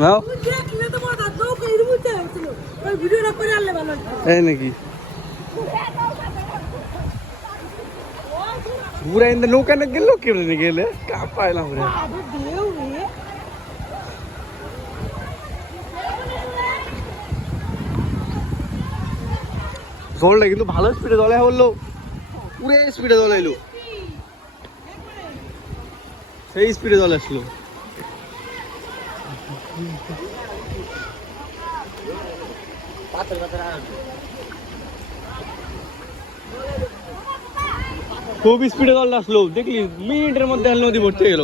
নাও এই নাকি পুরা ইন্দা নৌকা না গেল কেউ গেলে পাইলাম জলটা কিন্তু ভালো স্পিডে জলে বললো পুরো স্পিডে জল এলো সেই স্পিডে জল আসলো খুব স্পিডে জল আসলো দেখলি মিনিটের মধ্যে নদী ভর্তি হয়ে গেল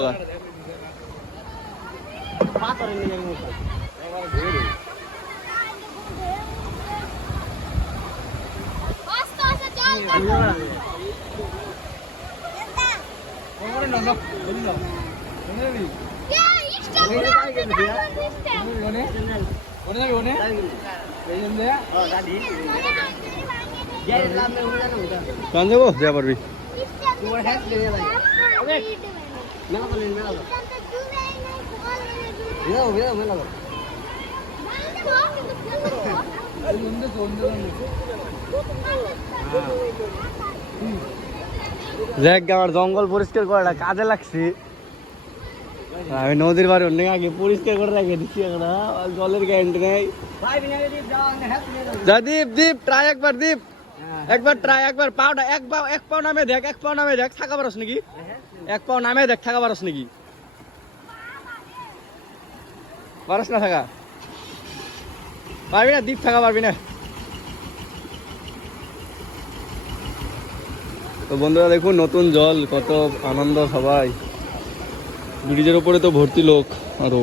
যাবো যা পারবি দেখ আমার জঙ্গল পরিষ্কার করাটা কাজে লাগছে আমি নদীর বাড়ি অনেক আগে পরিষ্কার করে রেখে দিচ্ছি এখন জলের গ্যারান্টি নেই যা দীপ দীপ ট্রাই একবার দীপ একবার ট্রাই একবার পাউডার এক পাও নামে দেখ এক পাও নামে দেখ থাকা পারস নাকি এক পাও নামে দেখ থাকা পারস নাকি পারস না থাকা পারবি না দীপ থাকা পারবি না তো বন্ধুরা দেখুন নতুন জল কত আনন্দ সবাই ব্রিজের উপরে তো ভর্তি লোক আরো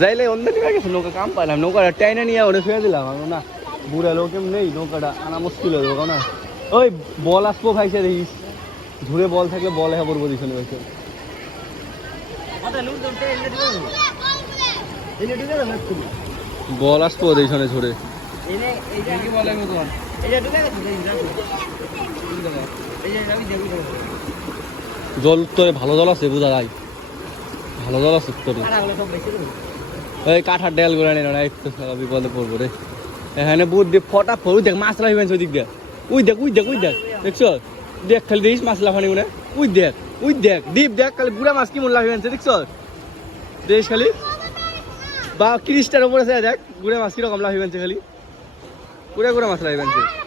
যাইলে অন্য দিকে গেছে নৌকা কাম পাইলাম নৌকাটা টাইনা নিয়ে ওরে ফেলে দিলাম না বুড়া লোক নেই নৌকাটা আনা মুশকিল হয়ে যাবো না ওই বল আসবো খাইছে দেখিস ঝুড়ে বল থাকলে বল হ্যাঁ পড়বো দিছনে ভাইছে বল আসবো দিছনে ঝুড়ে জল উত্তরে ভালো জল আছে বোঝা যায় ভালো জল আছে উত্তরে এই কাঠার ডেল করে নেই না একটু বিপদে পড়বো রে এখানে বুধ দিয়ে ফটা ফট দেখ মাছ লাফিবেন ওই দিক দিয়ে উই দেখ দেখছো দেখ খালি দেখিস মাছ লাফানি মনে উই দেখ ডিপ দেখ খালি বুড়া মাছ কি মনে লাফিবেন দেখছো দেখিস খালি বা 30টার উপরে দেখ বুড়া মাছ কিরকম লাফিবেন খালি পুরা মাছ লাফিবেন